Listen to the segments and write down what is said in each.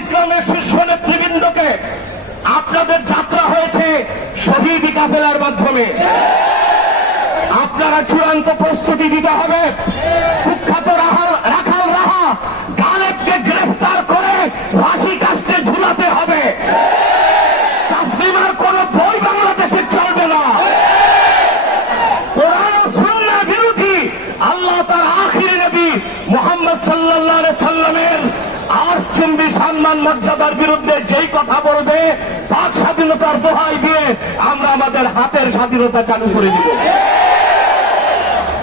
ইসলামের শীর্ষ নেতৃবৃন্দকে আপনাদের যাত্রা হয়েছে শহীদ কাফেলার মাধ্যমে। আপনারা চূড়ান্ত প্রস্তুতি দিতে হবে। কুখ্যাত রাখাল রাহা গালেবকে গ্রেফতার করে ফাঁসি কাস্টে ঝুলাতে হবে। তাসলিমার কোন বই বাংলাদেশে চলবে না। কোরআন ও সুন্নাহ বিরোধী আল্লাহ তার আখির নবী মুহাম্মদ সাল্লাল্লাহু আলাইহি সাল্লামের আরশচুম্বী সম্মান মর্যাদার বিরুদ্ধে যেই কথা বলবে, পাক স্বাধীনতার দোহাই দিয়ে আমরা আমাদের হাতের স্বাধীনতা চালু করে দিব।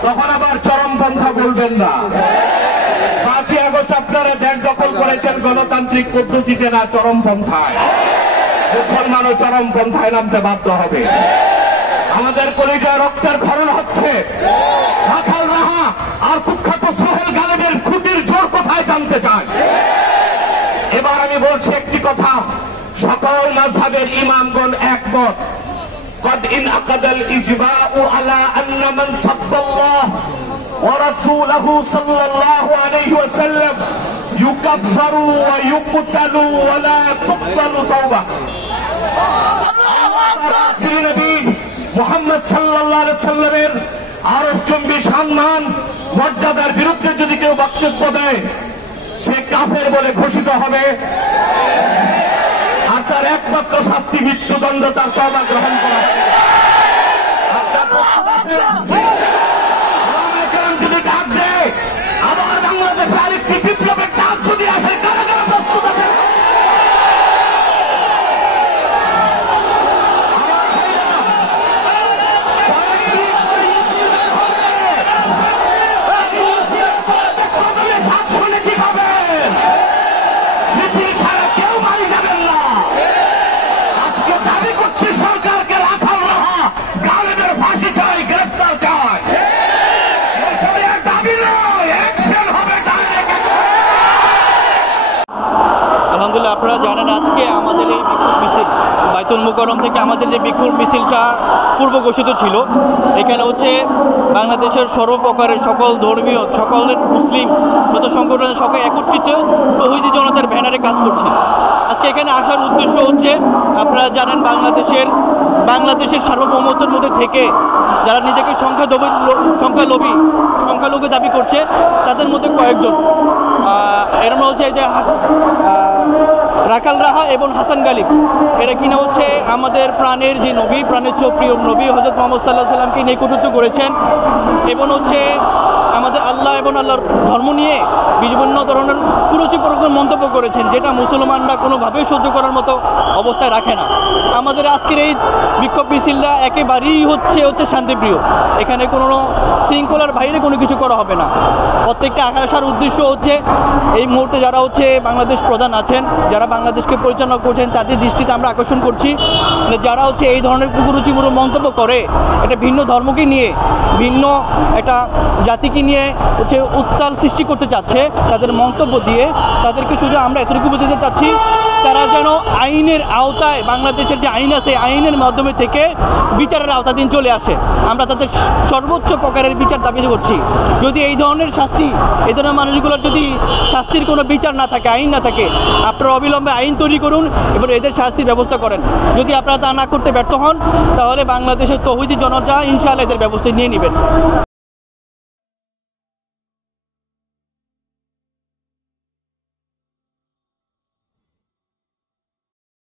তখন আবার চরমপন্থা বলবেন না। 5ই আগস্ট আপনারা দেশ দখল করেছেন গণতান্ত্রিক পদ্ধতিতে, না চরমপন্থায়। মুসলমানও চরমপন্থায় নামতে বাধ্য হবে। আমাদের কলিজায় রক্তের খরণ হচ্ছে। রাখাল রাহা আর কুখ্যাত সোহেল গালেবের খুঁটির জোর কোথায় জানতে চায়। এবার আমি বলছি একটি কথা, সকল মাযহাবের ইমামগণ একমত। قد انعقد الإجماع على أن من سب الله ورسوله صلى الله عليه وسلم يكفر ويقتل ولا تقبل توبة। নবী মুহাম্মদ সাল্লাল্লাহু আলাইহি সাল্লামের আরশচুম্বী সম্মান মর্যাদার বিরুদ্ধে যদি কেউ বক্তব্য দেয়, সে কাফের বলে ঘোষিত হবে। আর তার একমাত্র শাস্তি মৃত্যুদণ্ড, তার তওবা গ্রহণ করা হবে। যদি ডাক দেয় আবার বাংলাদেশে আরেকটি বিপ্লবের ডাক যদি আসে, কারা কারা প্রস্তুত আছে? আলহামদুলিল্লাহ, আপনারা জানেন আজকে আমাদের এই বিক্ষোভ মিছিল বাইতুল মুকাররম থেকে আমাদের যে বিক্ষোভ মিছিলটা পূর্ব ঘোষিত ছিল, এখানে হচ্ছে বাংলাদেশের সর্বপ্রকারের সকল ধর্মীয়, সকলের মুসলিম যত সংগঠনের সকল একত্রিত তৌহিদি জনতার ব্যানারে কাজ করছে। আজকে এখানে আসার উদ্দেশ্য হচ্ছে, আপনারা জানেন বাংলাদেশের সার্বভৌমত্বের মধ্যে থেকে যারা নিজেকে সংখ্যালঘু দাবি করছে, তাদের মধ্যে কয়েকজন এর মধ্যে হচ্ছে যে রাখাল রাহা এবং হাসান গালিব, এরা কিনা হচ্ছে আমাদের প্রাণের যে নবী, প্রাণের প্রিয় নবী হযরত মুহাম্মদ সাল্লাল্লাহু আলাইহি সাল্লামকে নিয়ে কটূক্তি করেছেন এবং হচ্ছে আমাদের আল্লাহ এবং আল্লাহর ধর্ম নিয়ে বিভিন্ন ধরনের কুরুচিপূর্ণ মন্তব্য করেছেন, যেটা মুসলমানরা কোনোভাবেই সহ্য করার মতো অবস্থায় রাখে না। আমাদের আজকের এই বিক্ষোভ মিছিলটা একেবারেই হচ্ছে শান্তিপ্রিয়। এখানে কোনো শৃঙ্খলার বাইরে কোনো কিছু করা হবে না। প্রত্যেকটা আসার উদ্দেশ্য হচ্ছে, এই মুহূর্তে যারা হচ্ছে বাংলাদেশ প্রধান আছেন, যারা বাংলাদেশকে পরিচালনা করছেন, তাদের দৃষ্টিতে আমরা আকর্ষণ করছি, যারা হচ্ছে এই ধরনের কুরুচিপূর্ণ মন্তব্য করে, এটা ভিন্ন ধর্মকে নিয়ে, ভিন্ন একটা জাতিকে নিয়ে হচ্ছে উত্তাল সৃষ্টি করতে চাচ্ছে, তাদের মন্তব্য দিয়ে তাদেরকে শুধু আমরা এতটুকু বুঝতে চাচ্ছি, তারা যেন আইনের আওতায়, বাংলাদেশের যে আইন আছে আইনের মাধ্যমে থেকে বিচারের আওতাধীন চলে আসে। আমরা তাদের সর্বোচ্চ প্রকারের বিচার দাবি করছি। যদি এই ধরনের শাস্তি, এই ধরনের মানুষগুলোর যদি শাস্তির কোনো বিচার না থাকে, আইন না থাকে, আপনারা অবিলম্বে আইন তৈরি করুন এবং এদের শাস্তির ব্যবস্থা করেন। যদি আপনারা তা না করতে ব্যর্থ হন, তাহলে বাংলাদেশের তৌহিদি জনতা ইনশাআল্লাহ এদের ব্যবস্থা নিয়ে নেবেন।